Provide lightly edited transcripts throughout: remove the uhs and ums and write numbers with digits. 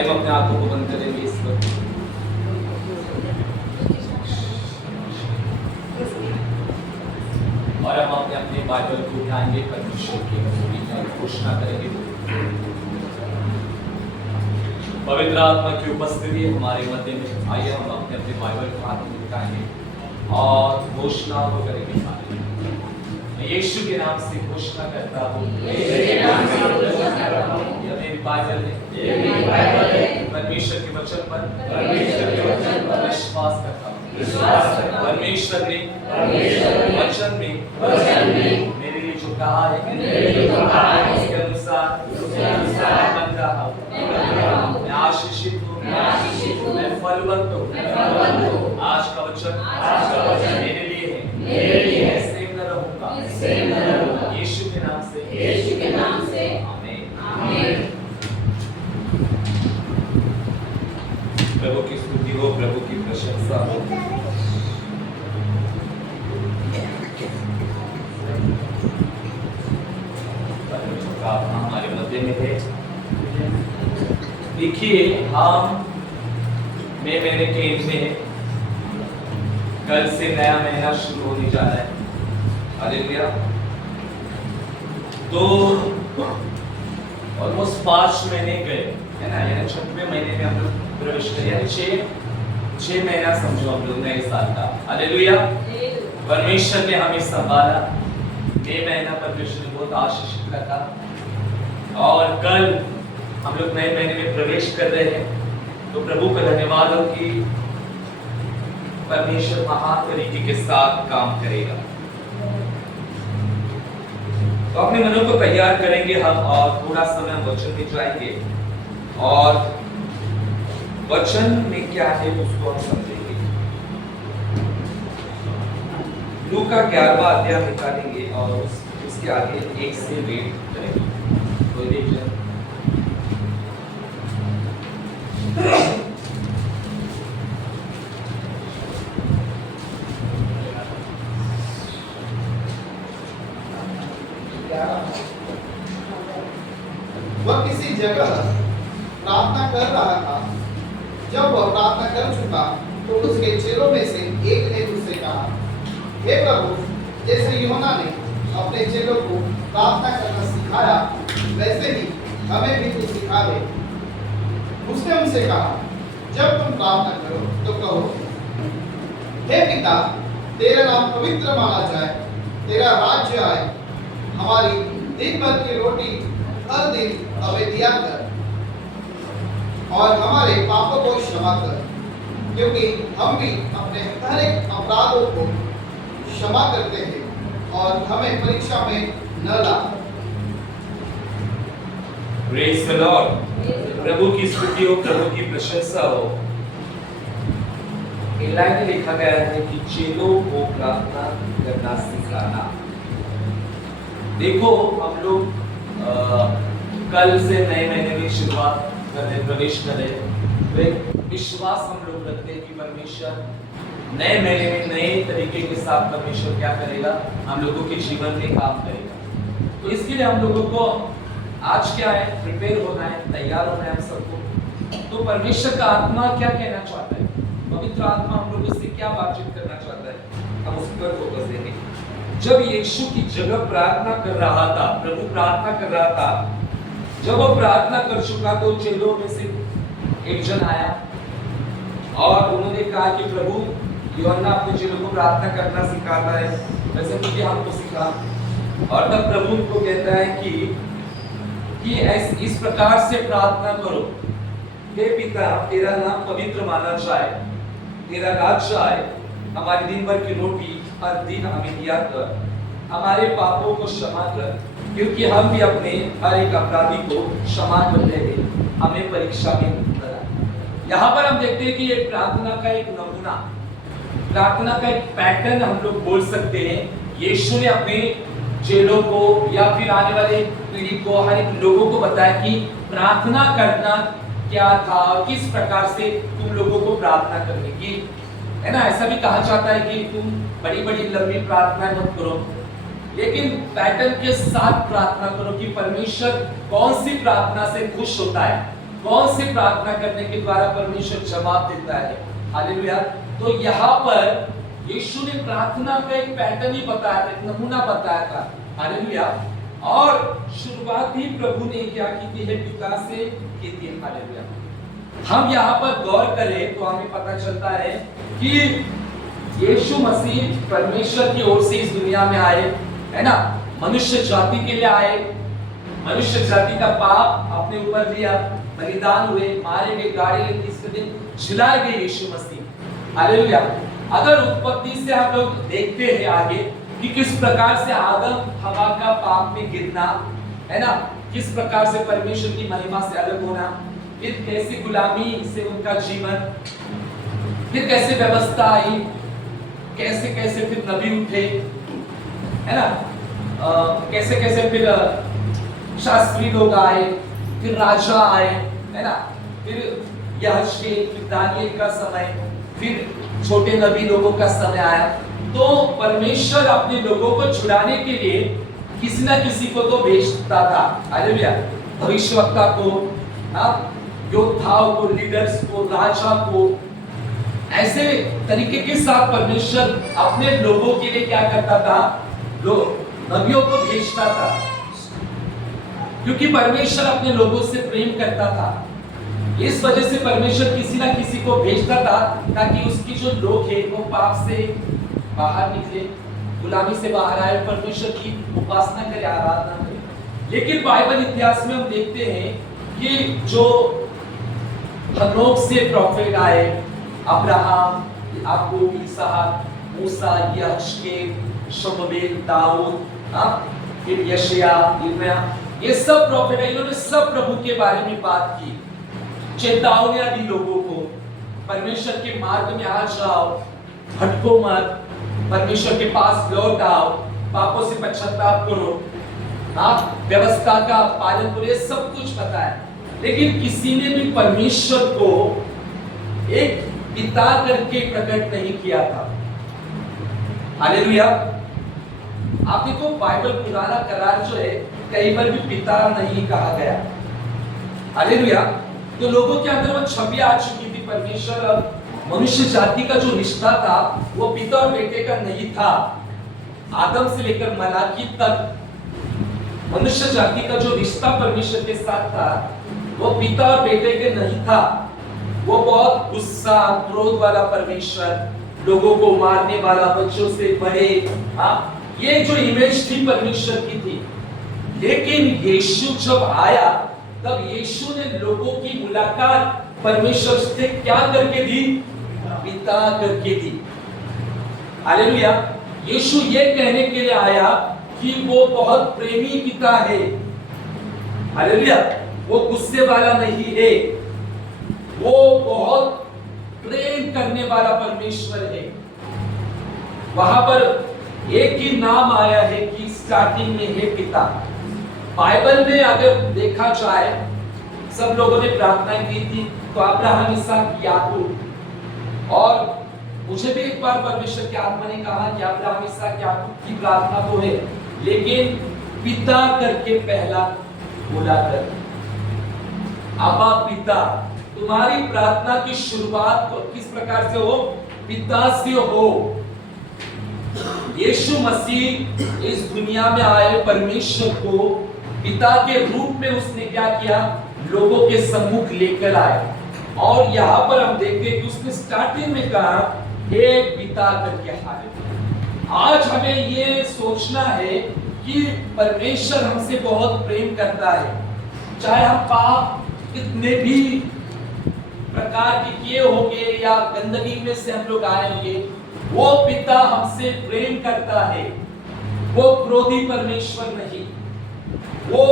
आइए हम अपने आंखों को बंद करेंगे इस वक्त। और हम अपने अपने बाइबल को उठाएंगे, परमेश्वर की वचन की घोषणा करेंगे। पवित्र आत्मा की उपस्थिति हमारे मध्य में। आइए हम अपने अपने बाइबल को हाथ में उठाएंगे और घोषणा को करेंगे। यीशु के नाम से घोषणा करता हूँ, यह मेरी बाइबल है, परमेश्वर के वचन पर विश्वास करता हूँ। परमेश्वर ने वचन में मेरे लिए जो कहा है उसके अनुसार बन रहा हूँ। मैं आशीषित हूँ, मैं फलवंत हूँ। आज का वचन मेरे लिए है, ऐसे न रहूंगा। यीशु के नाम से आमीन। प्रभु की स्तुति हो, प्रभु की प्रशंसा हो। हमारे मध्य में है। देखिए, हम महीने के एंड में, कल से नया महीना शुरू होने जा रहा है। हालेलुया। तो ऑलमोस्ट 5 महीने गए, है ना, यानी 6वें महीने में हम लोग प्रवेश करें, यानी 6 महीना समझो हम लोग नए साल का। हालेलुया। परमेश्वर ने हमें संभाला। ये महीना परमेश्वर ने बहुत आशीषित रखा और कल हम लोग नए महीने में प्रवेश कर रहे हैं। तो प्रभु का धन्यवाद हो कि परमेश्वर महान तरीके के साथ काम करेगा। तो अपने मनों को तैयार करेंगे हम और थोड़ा समय वचन में जाएंगे और वचन में क्या है उसको हम समझेंगे। लूका 11वां अध्याय निकालेंगे और उसके आगे 1 से रीड करेंगे। तो देखिए, वह किसी जगह प्रार्थना कर रहा था। जब वह प्रार्थना कर चुका तो उसके चेलों में से एक ने उससे कहा, हे प्रभु, जैसे यूहन्ना ने अपने चेलों को प्रार्थना करना सिखाया, वैसे ही हमें भी तू सिखा दे। उसने उनसे कहा, जब तुम प्रार्थना करो तो कहो, हे पिता, तेरा नाम पवित्र माना जाए, तेरा राज्य आए, हमारी दिन भर की रोटी हर दिन हमें दिया कर और हमारे पापों को क्षमा कर, क्योंकि हम भी अपने हर एक अपराधों को क्षमा करते हैं और हमें परीक्षा में न ला। Praise the Lord. प्रभु की स्तुति हो, प्रभु की प्रशंसा हो। इन लाइन में लिखा गया है कि चेलों को प्रार्थना करना सिखाना। देखो, हम लोग कल से नए महीने में शुरुआत कर रहे, प्रवेश कर रहे हैं। तो एक विश्वास हम लोग रखते हैं कि परमेश्वर नए महीने में नए तरीके के साथ परमेश्वर क्या करेगा, हम लोगों के जीवन में काम करेगा। तो इसके लिए हम लोगों को आज क्या है, प्रिपेयर होना है, तैयार होना है हम सबको। तो परमेश्वर का आत्मा क्या कहना चाहता है, पवित्र आत्मा हम लोगों से क्या बातचीत करना चाहता है, हम उस पर फोकस देंगे। जब यीशु की जगह प्रार्थना कर रहा था, प्रभु प्रार्थना कर रहा था, जब वो प्रार्थना कर चुका तो चेलों में से एक जन आया और उन्होंने कहा कि प्रभु, यूहन्ना अपने चेलों को प्रार्थना करना सिखाता है, वैसे मुझे हमको सिखा। और तब प्रभु उनको कहता है कि इस प्रकार से प्रार्थना करो, हे पिता, तेरा नाम पवित्र माना जाए, तेरा राज्य आए, हमारी दिन भर की रोटी हर दिन हमें दिया कर, हमारे पापों को क्षमा कर, क्योंकि हम भी अपने हर एक अपराधी को क्षमा करते हैं, हमें परीक्षा में न ला। यहाँ पर हम देखते हैं कि ये प्रार्थना का एक नमूना, प्रार्थना का एक पैटर्न हम लोग बोल सकते हैं। यीशु ने अपने चेलों को या फिर आने वाले पीढ़ी को, हर एक लोगों को बताया कि प्रार्थना करना क्या था और किस प्रकार से तुम लोगों को प्रार्थना करने की, है ना। ऐसा भी कहा जाता है कि तुम बड़ी बड़ी लंबी प्रार्थना मत करो, लेकिन पैटर्न के साथ प्रार्थना करो कि परमेश्वर कौन सी प्रार्थना से खुश होता है, कौन सी प्रार्थना करने के द्वारा परमेश्वर जवाब देता है। हालेलुया। तो यहाँ पर यीशु ने प्रार्थना का एक पैटर्न ही बताया था, एक नमूना बताया था। हालेलुया। और शुरुआत ही प्रभु ने क्या की थी है, पिता से की थी। हालेलुया। हम यहाँ पर गौर करें तो हमें पता चलता है कि यीशु मसीह परमेश्वर की ओर से इस दुनिया में आए, है ना, मनुष्य जाति के लिए आए, मनुष्य जाति का पाप अपने ऊपर लिया, बलिदान हुए, मारे गए, गाड़े गए, तीसरे दिन जिलाए गए यीशु मसीह। हालेलुया। अगर उत्पत्ति से हम लोग देखते हैं आगे कि किस प्रकार से आदम हवा का पाप में गिरना, है ना, किस प्रकार से परमेश्वर की महिमा से अलग होना, फिर कैसे गुलामी से उनका जीवन, फिर कैसे व्यवस्था आई, कैसे कैसे फिर नबी उठे, है ना, कैसे कैसे फिर शास्त्री लोग आए, फिर राजा आए, है ना, फिर यहोशे, फिर दानिएल का समय, फिर छोटे नबी लोगों का समय आया। तो परमेश्वर अपने लोगों को छुड़ाने के लिए किसी ना किसी को तो भेजता था। हालेलुया। भविष्यवक्ता को, योद्धाओं को, लीडर्स को, राजा को, ऐसे तरीके के साथ परमेश्वर अपने लोगों के लिए क्या करता था, नबियों को भेजता था, क्योंकि परमेश्वर अपने लोगों से प्रेम करता था। इस वजह से परमेश्वर किसी ना किसी को भेजता था ताकि उसकी जो लोग हैं वो पाप से बाहर निकले, गुलामी से बाहर आए, परमेश्वर की उपासना करे, आराधना करे। लेकिन बाइबल इतिहास में हम देखते हैं कि जो हनोक से प्रॉफिट आए, अब्राहम, याकूब, इसहाक, मूसा, यहोशे, शमूएल, दाऊद, फिर यशायाह, यिर्मयाह, ये सब प्रॉफिट है। इन्होंने सब प्रभु के बारे में बात की, चेतावनियां दी लोगों को, परमेश्वर के मार्ग में आ जाओ, भटको मत, परमेश्वर के पास लौट आओ, पापों से पश्चाताप करो, व्यवस्था का पालन करो, ये सब कुछ बताया। लेकिन किसी ने भी परमेश्वर को एक पिता करके प्रकट नहीं किया था। हालेलुया। आप देखो बाइबल पुराना करार जो है कहीं पर भी पिता नहीं कहा गया। हालेलुया। तो लोगों के अंदर वो छवि आ चुकी थी, परमेश्वर और मनुष्य जाति का जो रिश्ता था वो पिता और बेटे का नहीं था। आदम से लेकर मलाकी तक मनुष्य जाति का जो रिश्ता परमेश्वर के साथ था वो पिता और बेटे के नहीं था। वो बहुत गुस्सा, क्रोध वाला परमेश्वर, लोगों को मारने वाला, बच्चों से बड़े, ये जो इमेज थी परमेश्वर की थी। लेकिन यीशु जब आया तब यीशु ने लोगों की मुलाकात परमेश्वर से क्या करके दी, पिता करके दी। हालेलुया। यीशु ये कहने के लिए आया कि वो बहुत प्रेमी पिता है। हालेलुया। वो गुस्से वाला नहीं है, वो बहुत प्रेम करने वाला परमेश्वर है। वहां पर एक ही नाम आया है कि स्टार्टिंग में है पिता। बाइबल में अगर देखा जाए सब लोगों ने प्रार्थना की थी, तो अब्राहम, इसहाक, याकूब, और मुझे भी एक बार परमेश्वर की आत्मा ने कहा कि अब्राहम, इसहाक, याकूब की प्रार्थना तो है, लेकिन पिता करके पहला बोला कर। अब्बा पिता, तुम्हारी प्रार्थना की शुरुआत किस प्रकार से हो, पिता से हो। यीशु मसीह इस दुनिया में आए, परमेश्वर को पिता के रूप में उसने क्या किया, लोगों के सम्मुख लेकर आए। और यहाँ पर हम देखते हैं कि उसने स्टार्टिंग में कहा हे पिता करके। हालेलुया। आज हमें ये सोचना है कि परमेश्वर हमसे बहुत प्रेम करता है, चाहे हम पाप कितने भी प्रकार के किए होंगे या गंदगी में से हम लोग आए होंगे, वो पिता हमसे प्रेम करता है। वो क्रोधी परमेश्वर नहीं, वो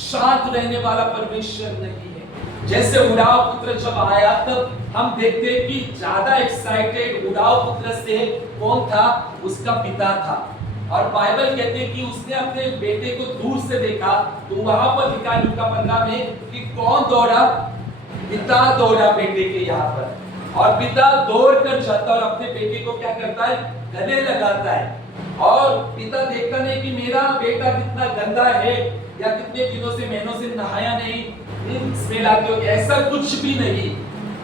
शांत रहने वाला परमेश्वर नहीं है। जैसे उड़ाव पुत्र जब आया तब हम देखते हैं कि ज्यादा एक्साइटेड उड़ाव पुत्र से कौन था, उसका पिता था। और बाइबल कहते हैं कि उसने अपने बेटे को दूर से देखा, तो वहां पर लिखा है लूका 15 में कि कौन दौड़ा, पिता दौड़ा बेटे के यहाँ पर। और पिता दौड़ कर जाता और अपने बेटे को क्या करता है, गले लगाता है। और पिता देखता नहीं कि मेरा बेटा कितना गंदा है या कितने दिनों से महीनों से नहाया नहीं, स्मेल आती होगी, ऐसा कुछ भी नहीं।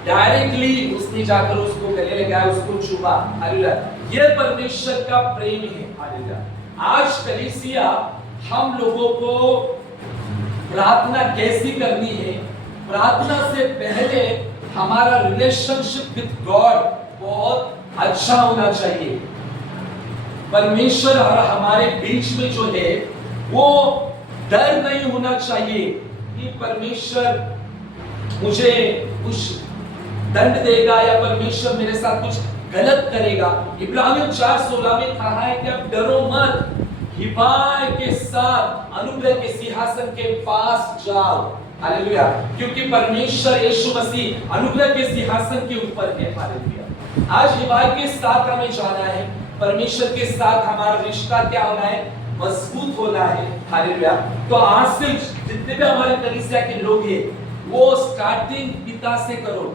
डायरेक्टली उसने जाकर उसको गले लगाया, उसको छुआ। हालेलुया, ये परमेश्वर का प्रेम है। हालेलुया, आज कलीसिया हम लोगों को प्रार्थना कैसी करनी है, प्रार्थना से पहले हमारा रिलेशनशिप विद गॉड बहुत अच्छा होना चाहिए। परमेश्वर और हमारे बीच में जो है वो डर नहीं होना चाहिए कि परमेश्वर मुझे कुछ दंड देगा या परमेश्वर मेरे साथ कुछ गलत करेगा। इब्राहिम 4:16 में कहा है कि अब डरो मत, हिफाय के साथ अनुग्रह के सिंहासन के पास जाओ। हालेलुया, क्योंकि परमेश्वर यीशु मसीह अनुग्रह के सिंहासन के ऊपर है। हालेलुया, आज हिफाय के साथ हमें जाना है, परमेश्वर के साथ हमारा रिश्ता क्या होना है, मजबूत होना है। हालेलुया, तो आज से जितने भी हमारे कलीसिया के लोग हैं वो स्टार्टिंग पिता से करो।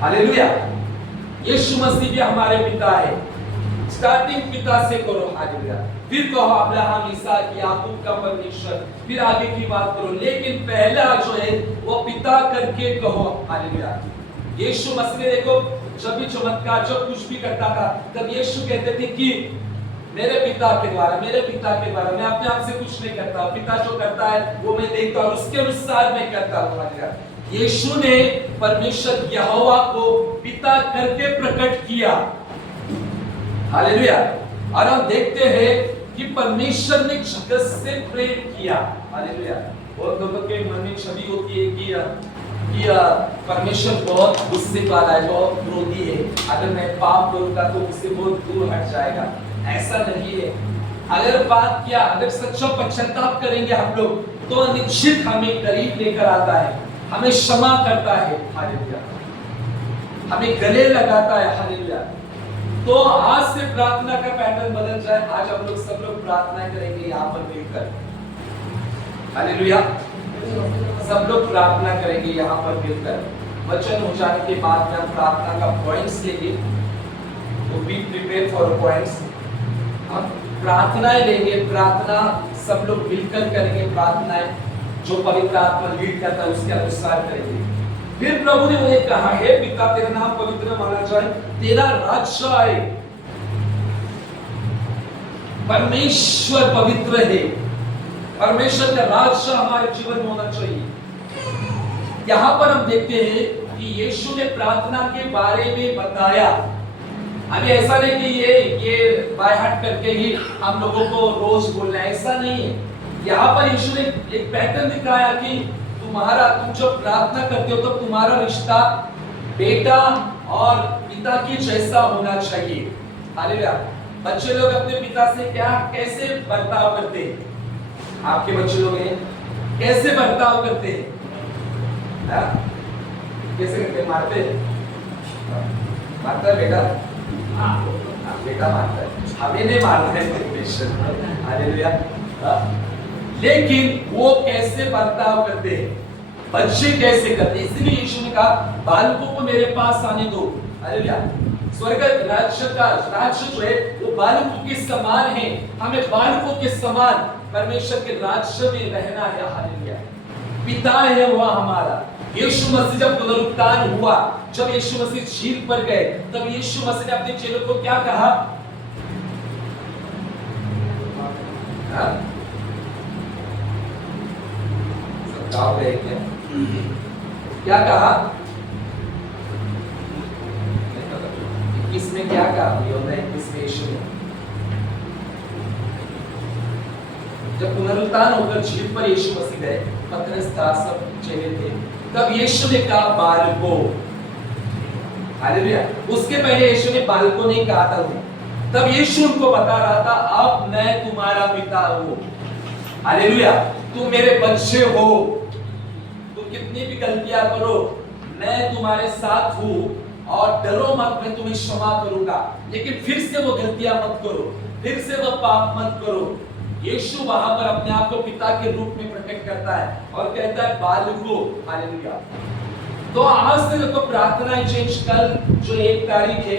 हालेलुया, यीशु मसीह भी हमारे पिता है, स्टार्टिंग पिता से करो। हालेलुया, फिर कहो अब्राहम, इसहाक, याकूब का परमेश्वर, फिर आगे की बात करो, लेकिन पहला जो है वो पिता करके कहो। हालेलुया, यीशु मसीह ने देखो जब भी चमत्कार, जब कुछ भी करता था, तब यीशु कहते थे कि मेरे पिता के द्वारा, मेरे पिता के द्वारा, मैं अपने आप से कुछ नहीं करता, पिता जो करता है वो मैं देखता हूं, उसके अनुसार मैं करता हूं। हालेलुया, यीशु ने परमेश्वर यहोवा को पिता करके प्रकट किया। हालेलुया, और हम देखते हैं कि परमेश्वर ने जगत से प्रेम किया। हालेलुया, बहुत लोगों के मन में छवि होती है कि परमेश्वर बहुत गुस्से वाला है, बहुत क्रोधी है, अगर मैं पाप करूंगा तो मुझसे बहुत दूर हट जाएगा। ऐसा नहीं है। अगर बात किया, अगर सच्चा पश्चाताप करेंगे हम लोग तो निश्चित हमें करीब लेकर आता है, हमें क्षमा करता है। हालेलुया, हमें गले लगाता है। हालेलुया, तो आज से प्रार्थना का पैटर्न बदल जाए। आज हम लोग सब लोग प्रार्थना करेंगे यहाँ पर मिलकर। हालेलुया, सब लोग प्रार्थना करेंगे यहाँ पर मिलकर। वचन हो जाने के बाद में हम प्रार्थना का पॉइंट्स लेंगे, तो बी प्रिपेयर फॉर पॉइंट्स। हम प्रार्थनाएं लेंगे, प्रार्थना सब लोग मिलकर करेंगे, प्रार्थनाएं जो पवित्र आत्मा लीड करता है उसके अनुसार करेंगे। फिर प्रभु ने उन्हें कहा, हे पिता, तेरा नाम पवित्र माना जाए, तेरा राज्य आए। परमेश्वर पवित्र है, परमेश्वर का राज्य हमारे जीवन में होना चाहिए। यहाँ पर हम देखते हैं कि यीशु ने प्रार्थना के बारे में बताया। अभी ऐसा नहीं कि ये बाय हार्ट करके ही हम लोगों को रोज बोलना है, ऐसा नहीं है। यहाँ पर यीशु ने एक पैटर्न दिखाया कि तुम जब प्रार्थना करते हो तो तुम्हारा रिश्ता बेटा और पिता की जैसा होना चाहिए। हालेलुया, बच्चे लोग अपने पिता से कैसे बर्ताव करते हैं? आपके बच्चे लोग हैं, कैसे बर्ताव करते हैं? कैसे करते हैं? मारते है बेटा? बेटा मारता है, हमें नहीं मारना है परमेश्वर। हालेलुया, लेकिन वो कैसे बर्ताव करते हैं, बच्चे कैसे करते हैं? इसलिए यीशु ने कहा, बालकों को मेरे पास आने दो। हालेलुया, स्वर्ग राज्य का राज्य जो है वो बालकों के समान है। हमें बालकों के समान परमेश्वर के राज्य में रहना है। हालेलुया, पिता है वह हमारा। यीशु मसीह जब पुनरुत्थान हुआ, जब यीशु मसीह झील पर गए, तब यीशु मसीह ने अपने चेलों को क्या कहा? क्या कहा? इसमें क्या कहा? यीशु ने जब पुनरुत्थान होकर झील पर यीशु मसीह गए, पतरस था, सब चेले थे, तब यीशु ने कहा बालकों। हालेलुया, उसके पहले यीशु ने बालकों नहीं कहा था। तब यीशु उनको बता रहा था, अब मैं तुम्हारा पिता हूं। हालेलुया, तुम मेरे बच्चे हो, तुम कितनी भी गलतियां करो मैं तुम्हारे साथ हूं, और डरो मत, मैं तुम्हें क्षमा करूंगा। लेकिन फिर से वो गलतियां मत करो, फिर से वो पाप मत करो। यीशु वहां पर अपने आप को पिता के रूप में प्रकट करता है और कहता है बालकों। हालेलुया, तो आज से देखो प्रार्थनाएं चेंज। कल जो 1 तारीख है,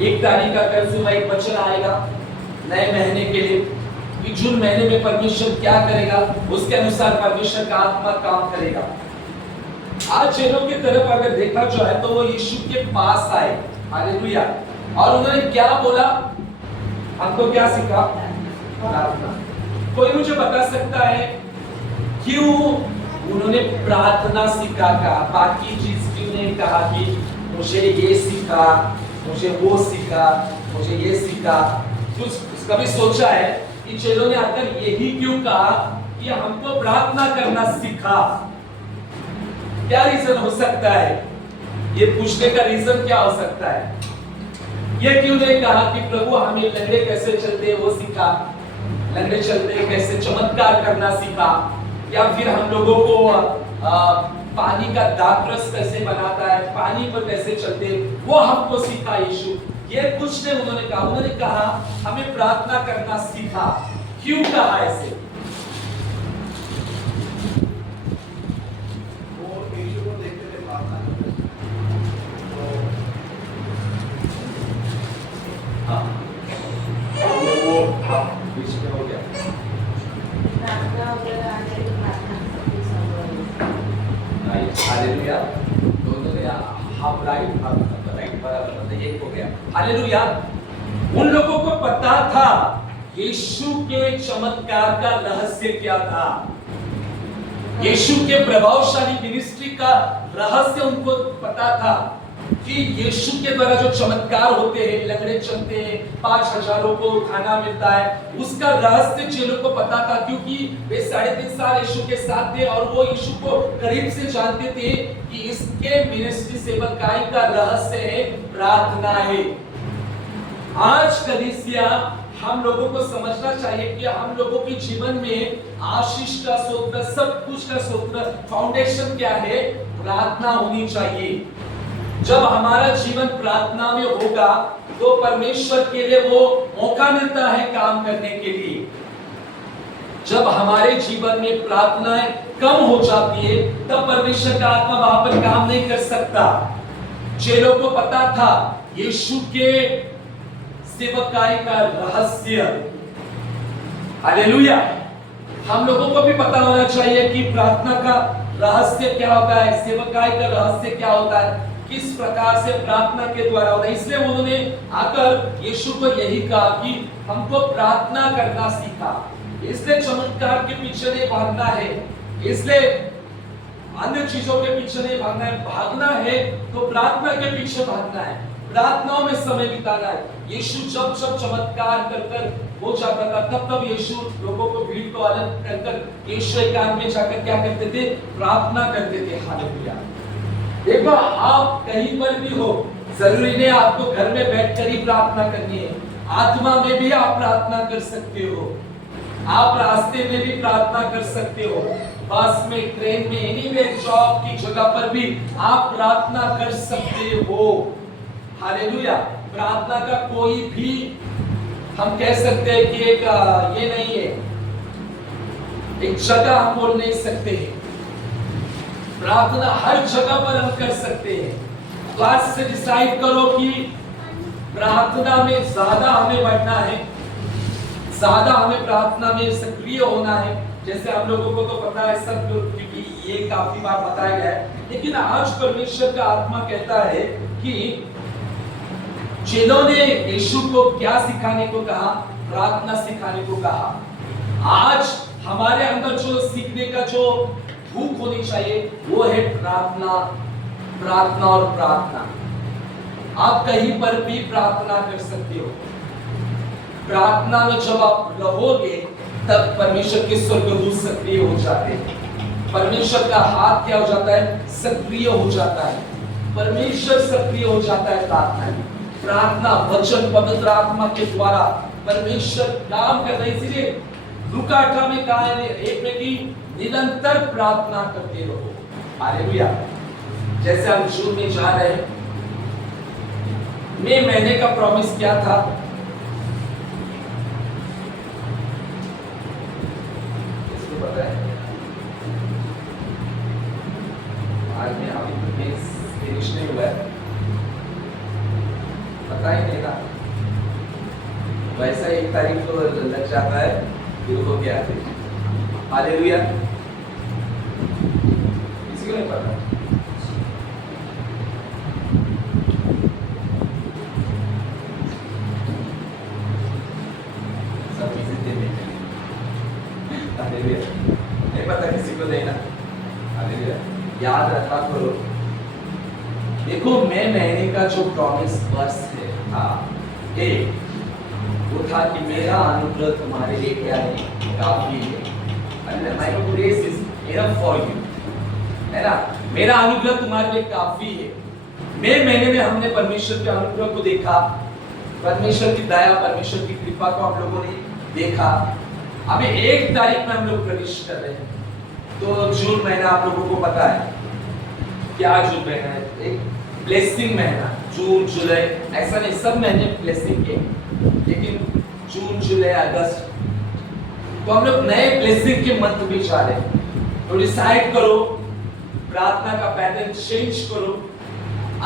1 तारीख का कल सुबह एक वचन आएगा नए महीने के लिए। कि जून महीने में परमेश्वर क्या करेगा, उसके अनुसार परमेश्वर का आत्मा काम करेगा। आज चेलों की तरफ अगर देखा जाए तो वो यीशु के पास आए, हालेलुया, और उन्होंने क्या बोला, हमको क्या सीखा, प्रार्थना। कोई मुझे बता सकता है क्यों उन्होंने प्रार्थना सीखा? कहा बाकी चीज क्यों नहीं कहा कि मुझे ये सीखा, मुझे वो सीखा, मुझे ये सीखा? कुछ कभी सोचा है कि चेलों ने आकर यही क्यों कहा कि हमको प्रार्थना करना सीखा? क्या रीजन हो सकता है? ये पूछने का रीजन क्या हो सकता है? ये क्यों नहीं कहा कि प्रभु हमें लंगड़े कैसे चलते वो सिखा, लंगड़े चलते कैसे चमत्कार करना सीखा, या फिर हम लोगों को पानी का दाखरस कैसे बनाता है, पानी पर कैसे चलते वो हमको सीखा यीशु? ये कुछ नहीं उन्होंने कहा। उन्होंने कहा हमें प्रार्थना करना सीखा। क्यों कहा ऐसे? वो यीशु को देखते थे प्रार्थना करते थे। हाँ, वो बीच में हो गया। हालेलुया, दोनों ने हाफ राइट बराबर एक हो गया। हालेलुया, उन लोगों को पता था यीशु के चमत्कार का रहस्य क्या था, यीशु के प्रभावशाली मिनिस्ट्री का रहस्य उनको पता था कि यीशु के द्वारा जो चमत्कार होते हैं, लंगड़े चलते हैं, 5,000 को खाना मिलता है, उसका रहस्य चेलों को पता था, क्योंकि वे 3.5 साल यीशु के साथ थे और वो यीशु को करीब से जानते थे कि इसके मिनिस्ट्री सेवकाई का रहस्य है प्रार्थना है। आज कलीसिया हम लोगों को समझना चाहिए कि हम लोगों के जीवन में आशीष का स्रोत, सब कुछ का स्रोत, फाउंडेशन क्या है? प्रार्थना होनी चाहिए। जब हमारा जीवन प्रार्थना में होगा तो परमेश्वर के लिए वो मौका मिलता है काम करने के लिए। जब हमारे जीवन में प्रार्थनाएं कम हो जाती है तब परमेश्वर का आत्मा वहां पर काम नहीं कर सकता। चेलों को पता था यीशु के सेवकाई का रहस्य। हालेलुया, हम लोगों को भी पता होना चाहिए कि प्रार्थना का रहस्य क्या होता है, सेवकाई का रहस्य क्या होता है, किस प्रकार से प्रार्थना के द्वारा होता है। इसलिए उन्होंने आकर यीशु को यही कहा कि हमको प्रार्थना करना सीखा। इसलिए चमत्कार के पीछे नहीं भागना है, इसलिए अन्य चीजों के पीछे नहीं भागना है, भागना है तो प्रार्थना के पीछे भागना है, प्रार्थनाओं में समय बिताना है। यीशु जब चमत्कार कर हो जाता था तब यीशु लोगों को, भीड़ को अलग कर यीशु एकांत में जाकर क्या करते थे? प्रार्थना करते थे। हालेलुया। देखो, आप कहीं पर भी हो, जरूरी नहीं आपको घर में बैठकर ही प्रार्थना करनी है, आत्मा में भी आप प्रार्थना कर सकते हो, आप रास्ते में भी प्रार्थना कर सकते हो, बस में, ट्रेन में, एनीवे, जॉब की जगह पर भी आप प्रार्थना कर सकते हो। हालेलुया। प्रार्थना का कोई भी हम कह सकते हैं कि एक ये नहीं है, एक जगह हम बोल नहीं सकते हैं। प्रार्थना हर जगह पर हम कर सकते हैं। तो आज से डिसाइड करो कि प्रार्थना में ज्यादा हमें बढ़ना है, ज्यादा हमें प्रार्थना में सक्रिय होना है। जैसे हम लोगों को तो पता है सब, क्योंकि ये काफी बार बताया गया है, लेकिन आज परमेश्वर का आत्मा कहता है कि चेलों ने यीशु को क्या सिखाने को कहा? प्रार्थना सिखाने को कहा। आज हमारे अंदर जो सीखने का जो भूख होनी चाहिए वो है प्रार्थना, प्रार्थना और प्रार्थना। आप कहीं पर भी प्रार्थना कर सकते हो। प्रार्थना में जब आप रहोगे तब परमेश्वर के स्वर्गदूत सक्रिय हो जाते हैं। परमेश्वर का हाथ क्या हो जाता है? सक्रिय हो जाता है। परमेश्वर सक्रिय हो जाता है प्रार्थना में। प्रार्थना, वचन, पवित्र आत्मा के द्वारा परमेश्वर काम कर रहे। इसीलिए लूका 18 में कहा है, एक में कि निरंतर प्रार्थना करते रहो। हालेलुया। जैसे हम जून में जा रहे हैं, मई महीने का प्रॉमिस क्या था? किसको पता है? आज में अभी तो फिनिश नहीं हुआ है, पता ही नहीं ना। वैसा 1 तारीख को लग जाता है फिर हो गया फिर। हालेलुया। किसी को नहीं पता? सब चीजें देने के लिए। हालेलुया। नहीं पता किसी को देना। हालेलुया। याद रखा करो। देखो मैं महीने का जो प्रॉमिस वर्स है था एक, वो था कि मेरा अनुग्रह तुम्हारे लिए क्या है, काफी है। My grace is enough for you, है ना। मेरा अनुग्रह तुम्हारे लिए काफी है। मैं महीने में हमने परमेश्वर के अनुग्रह को देखा, परमेश्वर की दया, परमेश्वर की कृपा को हम लोगों ने देखा। अभी 1 तारीख में हम लोग प्रवेश कर रहे हैं। तो जून महीना आप लोगों को पता है क्या जून महीना है, एक ब्लेसिंग महीना। जून जुलाई ऐसा नहीं, सब महीने ब्लेसिंग के, लेकिन जून जुलाई अगस्त तो हम लोग नए ब्लेसिंग के मंथ में जा रहे हैं। तो डिसाइड करो, प्रार्थना का पैटर्न चेंज करो।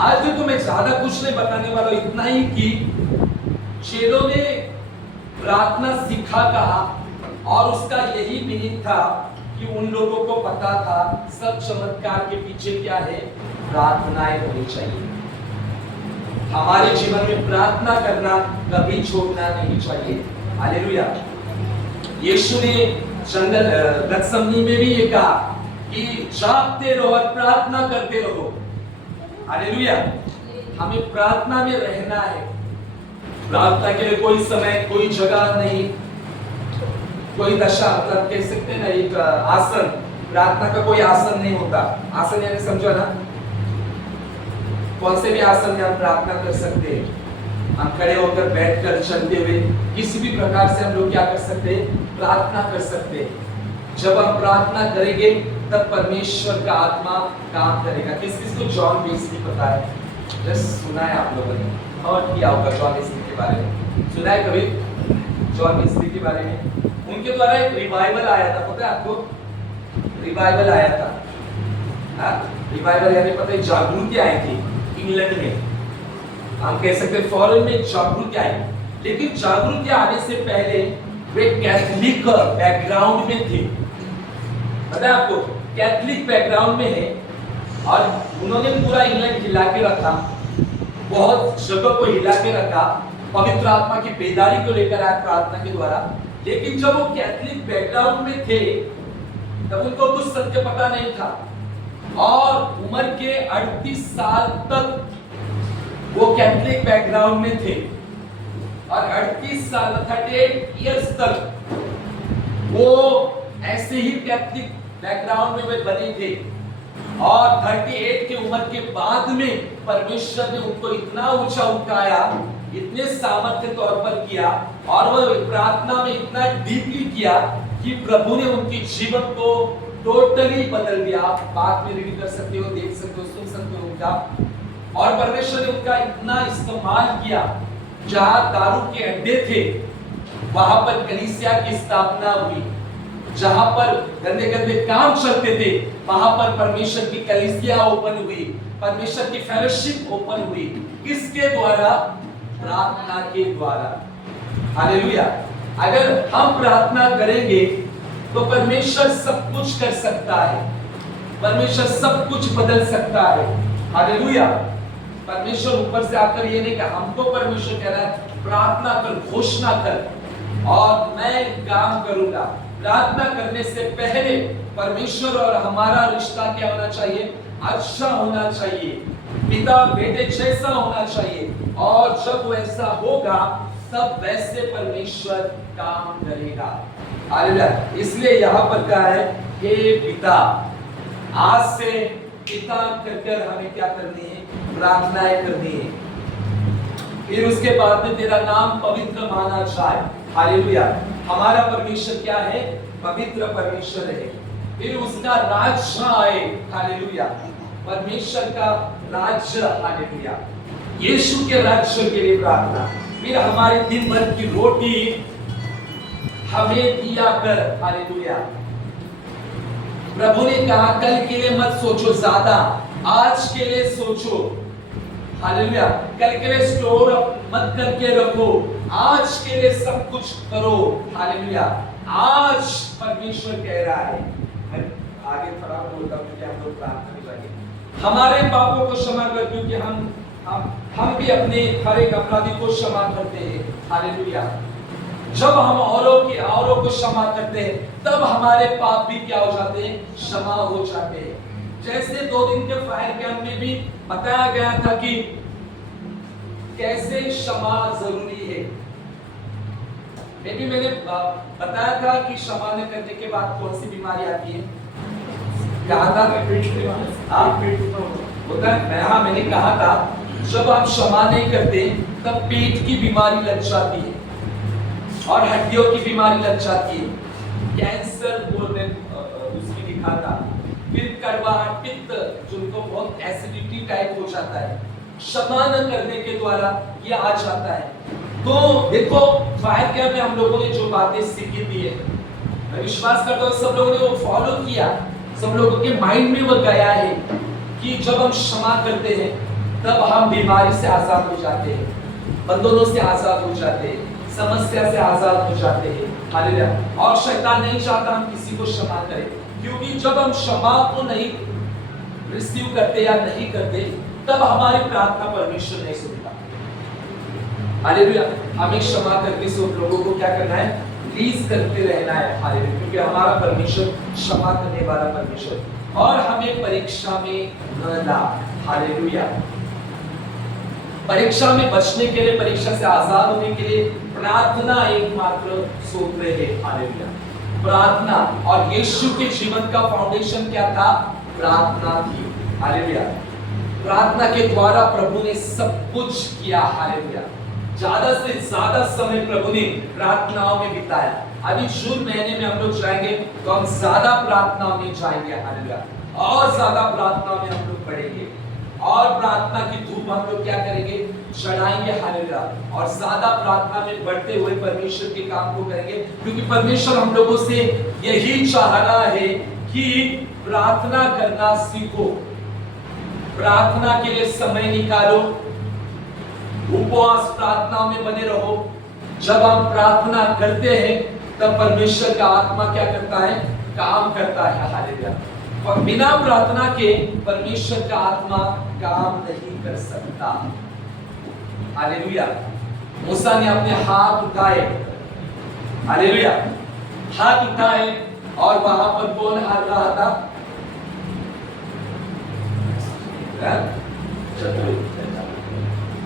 आज तो मैं ज्यादा कुछ नहीं बताने वाला, इतना ही कि चेलों ने प्रार्थना सीखा कहा, और उसका यही मीनिंग था कि उन लोगों को पता था सब चमत्कार के पीछे क्या है, प्रार्थनाएं होनी चाहिए। हमारे जीवन में प्रार्थना करना कभी छोड़ना नहीं चाहिए। हालेलुया। यीशु ने जंगल गतसमनी में भी ये कहा कि जागते रहो और प्रार्थना करते रहो। हालेलुया। हमें प्रार्थना में रहना है। प्रार्थना के लिए कोई समय, कोई जगह नहीं, कोई दशा, मतलब कह सकते हैं ना, एक आसन, प्रार्थना का कोई आसन नहीं होता। आसन यानी समझो ना, कौन से भी आसन में हम प्रार्थना कर सकते हैं। हम खड़े होकर, बैठकर, चलते हुए, किसी भी प्रकार से हम लोग क्या कर सकते हैं, प्रार्थना कर सकते हैं। जब हम प्रार्थना करेंगे तब परमेश्वर का आत्मा काम करेगा। किस किस को जॉन वेस्ली पता है? जस्ट सुना है आप लोगों ने और किया होगा जॉन वेस्ली के बारे में, सुना है कभी जॉन वेस्ली के बारे में? उनके द्वारा एक रिवाइवल आया था, पता है आपको? रिवाइवल आया था। रिवाइवल यानी पता है जागृति आई थी इंग्लैंड में। हम कह सकते हैं फॉरेन में जागृति आई, लेकिन जागृति आने से पहले वे कैथोलिक बैकग्राउंड में थे। पता है आपको? कैथोलिक बैकग्राउंड में है, और उन्होंने पूरा इंग्लैंड हिला के रखा, बहुत जगह को हिला के रखा, पवित्र आत्मा की बेदारी को लेकर आया प्रार्थना के द्वारा। लेकिन जब वो कैथोलिक बैकग्राउंड में थे तब उनको कुछ सत्य पता नहीं था, और उम्र के 38 साल तक वो कैथोलिक बैकग्राउंड में थे, और 38 साल 38 इयर्स तक वो ऐसे ही कैथोलिक बैकग्राउंड में वे बने थे। और 38 की उम्र के बाद में परमेश्वर ने उनको इतना ऊंचा उठाया, इतने सामर्थ्य तौर पर किया, और वो प्रार्थना में इतना डीपली किया कि प्रभु ने उनके जीवन को टोटली बदल दिया। आप बात में रीड कर सकते हो, देख सकते हो, सुन सकते हो उनका। और परमेश्वर ने उनका इतना इस्तेमाल किया, जहां दारू के अड्डे थे वहां पर कलीसिया की स्थापना हुई, जहां पर गंदे गंदे काम चलते थे वहां पर परमेश्वर की कलीसिया ओपन हुई, परमेश्वर की फेलोशिप ओपन हुई। किसके द्वारा? प्रार्थना के द्वारा। हालेलुया। अगर हम प्रार्थना करेंगे तो परमेश्वर सब कुछ कर सकता है, परमेश्वर सब कुछ बदल सकता है। हालेलुया। परमेश्वर ऊपर से आकर ये नहीं कहा, हमको परमेश्वर कह रहा है प्रार्थना कर, घोषणा कर और मैं काम करूंगा। प्रार्थना करने से पहले परमेश्वर और हमारा रिश्ता क्या होना चाहिए? अच्छा होना चाहिए, पिता और बेटे जैसा होना चाहिए। और जब वैसा होगा तब वैसे परमेश्वर काम करेगा। हालेलुया। इसलिए यहाँ पर कहा है, हे पिता, आज से पिता कहकर हमें क्या करनी है? प्रार्थनाएं करनी है। फिर उसके बाद में तेरा नाम पवित्र माना जाए। हालेलुया। हमारा परमेश्वर क्या है? पवित्र परमेश्वर है। फिर उसका राज्य आए। हालेलुया। परमेश्वर का राज्य। हालेलुया। यीशु के राज्य के लिए प्रार्थना। फिर हमारे दिन भर की रोटी हमें दिया कर। हालेलुया। प्रभु ने कहा कल के लिए मत सोचो ज्यादा, आज के लिए सोचो। हालेलुया। कल के लिए स्टोर मत करके रखो, आज के लिए सब कुछ करो। हालेलुया। आज परमेश्वर कह रहा है, मैं आगे थोड़ा बोलता हूं क्योंकि हम लोग प्रार्थना में जाएंगे। हमारे पापों को क्षमा कर, क्योंकि हम भी अपने हर एक अपराधी को क्षमा करते हैं। हालेलुया। जब हम औरों को क्षमा करते हैं, तब हमारे पाप भी क्या हो जाते हैं? क्षमा हो जाते हैं। जैसे 2 दिन के फायर कैंप में भी बताया गया था कि कैसे क्षमा जरूरी है। मैंने बताया था कि क्षमा न करने के बाद कौन सी बीमारी आती है? कहा था मैंने कहा था जब आप क्षमा नहीं करते तब पेट की बीमारी लग जाती है और हड्डियों की बीमारी लग जाती है, कैंसर बोलने उसकी दिखा था, फिर कड़वाहट, पित्त, जिनको बहुत एसिडिटी टाइप हो जाता है, क्षमा न करने के द्वारा ये आ जाता है। तो देखो फायर कैंप में हम लोगों ने जो बातें सीखी थी है, मैं विश्वास करता हूँ सब लोगों ने वो फॉलो किया, सब लोगों के माइंड में वो गया है कि जब हम क्षमा करते हैं तब हम बीमारी से आजाद हो जाते हैं, बंधनों से आजाद हो जाते हैं, समस्या से आजाद हो जाते हैं। हालेलुया। और शैतान नहीं चाहता हम किसी को क्षमा करें, क्योंकि जब हम क्षमा को नहीं रिसीव करते या नहीं करते तब हमारी प्रार्थना परमेश्वर नहीं सुनता। हालेलुया। हमें क्षमा करके सब लोगों को क्या करना है? रिलीज करते रहना है। हालेलुया। क्योंकि हमारा परमेश्वर क्षमा करने वाला परमेश्वर, और हमें परीक्षा में न ला। हालेलुया। परीक्षा में बचने के लिए, परीक्षा से आजाद होने के लिए प्रार्थना एकमात्र सूत्र है। हालेलुया। प्रार्थना, और यीशु के जीवन का फाउंडेशन क्या था? प्रार्थना थी। हालेलुया। प्रार्थना के द्वारा प्रभु ने सब कुछ किया। हालेलुया। ज्यादा से ज्यादा समय प्रभु ने प्रार्थनाओं में बिताया। अभी जून महीने में हम लोग जाएंगे तो हम ज्यादा प्रार्थनाओं में जाएंगे। हालेलुया। और ज्यादा प्रार्थनाओं में हम लोग पढ़ेंगे और प्रार्थना की धूप हम लोग क्या करेंगे? चढ़ाएंगे। हालेलुया। और ज्यादा प्रार्थना में बढ़ते हुए परमेश्वर के काम को करेंगे, क्योंकि परमेश्वर हम लोगों से यही चाह रहा है कि प्रार्थना करना सीखो, प्रार्थना के लिए समय निकालो, उपवास प्रार्थना में बने रहो। जब हम प्रार्थना करते हैं तब परमेश्वर का आत्मा क्या करता है? काम करता है। हालेलुया। और बिना प्रार्थना के परमेश्वर का आत्मा काम नहीं कर सकता। हालेलुया। मूसा ने अपने हाथ उठाए, हालेलुया, हाथ उठाए, और वहां पर कौन हार रहा था? शत्रु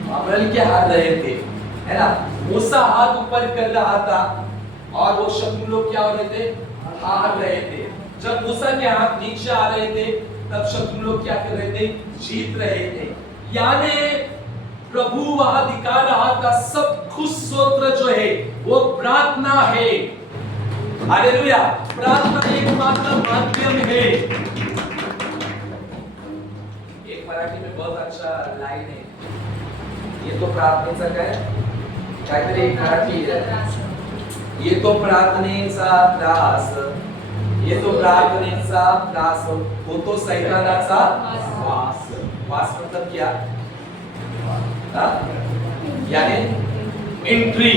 अमरल के हार रहे थे, है ना? मूसा हाथ ऊपर कर रहा था और वो शत्रु लोग क्या हो रहे थे? हार रहे थे। जब मूसा के हाथ नीचे आ रहे थे तब शत्रु लोग क्या कर रहे थे? जीत रहे थे। यानी प्रभु वहां दिखा रहा था सब कुछ स्तोत्र जो है वो प्रार्थना है। हालेलुया। प्रार्थना एकमात्र माध्यम है। एक मराठी में बहुत अच्छा लाइन है, ये तो प्रार्थनेचा काय काहीतरी एक मराठी है, ये तो प्रार्थनेचा त्रास, ये तो प्रार्थनेचा त्रास होतो सैतानाचा वास। वास मतलब क्या? यानी एंट्री।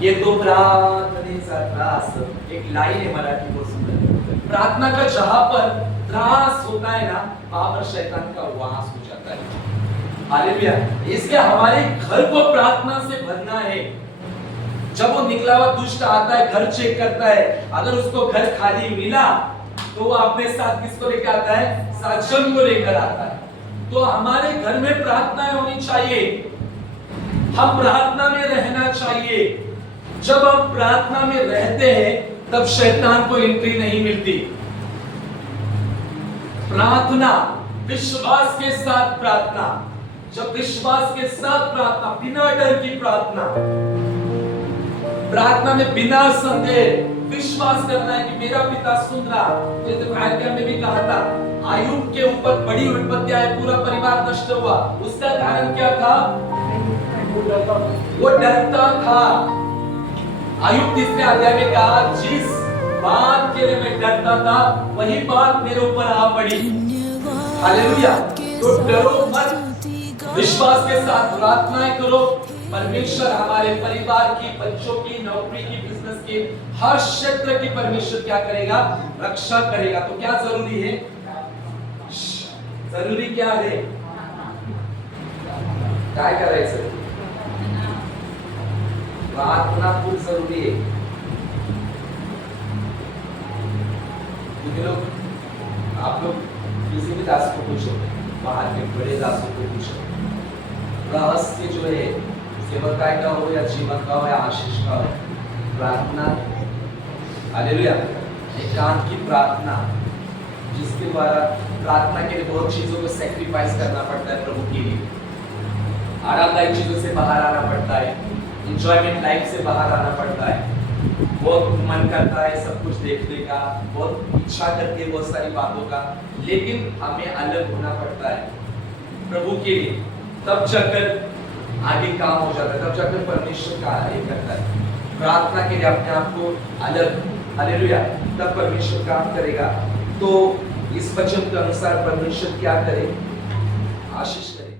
ये तो प्रार्थनेचा त्रास, एक लाइन है मराठी को सुंदर। प्रार्थना का जहां पर त्रास होता है ना, वहां पर शैतान का वास हो जाता है। हालेलुया। इसलिए हमारे घर को प्रार्थना से भरना है। जब वो निकला हुआ दुष्ट आता है, घर चेक करता है, अगर उसको घर खाली मिला तो वो अपने साथ किसको लेकर आता है? साक्षम को लेकर आता है। तो हमारे घर में प्रार्थनाएं होनी चाहिए, हम प्रार्थना में रहना चाहिए। जब हम प्रार्थना में रहते हैं तब शैतान को एंट्री नहीं मिलती। प्रार्थना, विश्वास के साथ प्रार्थना, जब विश्वास के साथ प्रार्थना, बिना डर की प्रार्थना, प्रार्थना में बिना संदेह विश्वास करना है कि मेरा पिता सुन रहा। जैसे फायर में भी कहा था, आयुब के ऊपर बड़ी विपत्ति आई, पूरा परिवार नष्ट हुआ। उसका कारण क्या था? वो डरता था। आयुब 3 अध्याय में कहा, जिस बात के लिए मैं डरता था वही बात मेरे ऊपर आ पड़ी। हालेलुया। तो डरो मत, विश्वास के साथ प्रार्थनाएं करो। परमेश्वर हमारे परिवार की, बच्चों की, नौकरी की, बिजनेस की, हर क्षेत्र की परमेश्वर क्या करेगा? रक्षा करेगा। तो क्या जरूरी है? जरूरी क्या है? काय करायचं? प्रार्थना खूप जरूरी है। लोग, आप लोग किसी भी दास को पूछो, बाहर के बड़े दासों को पूछो, रहस्य जो है सेवकाई का हो या जीवन का हो या आशीष का हो, प्रार्थना। हालेलुया। एकांत की प्रार्थना, जिसके द्वारा प्रार्थना के लिए बहुत चीजों को सैक्रिफाइस करना पड़ता है प्रभु के लिए। आरामदायक चीजों से बाहर आना पड़ता है, एंजॉयमेंट लाइफ से बाहर आना पड़ता है। बहुत मन करता है सब कुछ देखने का, बहुत इच्छा करती है बहुत सारी बातों का, लेकिन हमें अलग होना पड़ता है प्रभु के लिए। तब जाकर आगे काम हो जाता है, तब जाकर परमेश्वर का आगे करता है। प्रार्थना के लिए अपने आप को अलग, हालेलुया, तब परमेश्वर काम करेगा। तो इस वचन के अनुसार परमेश्वर क्या करे? आशीष करे।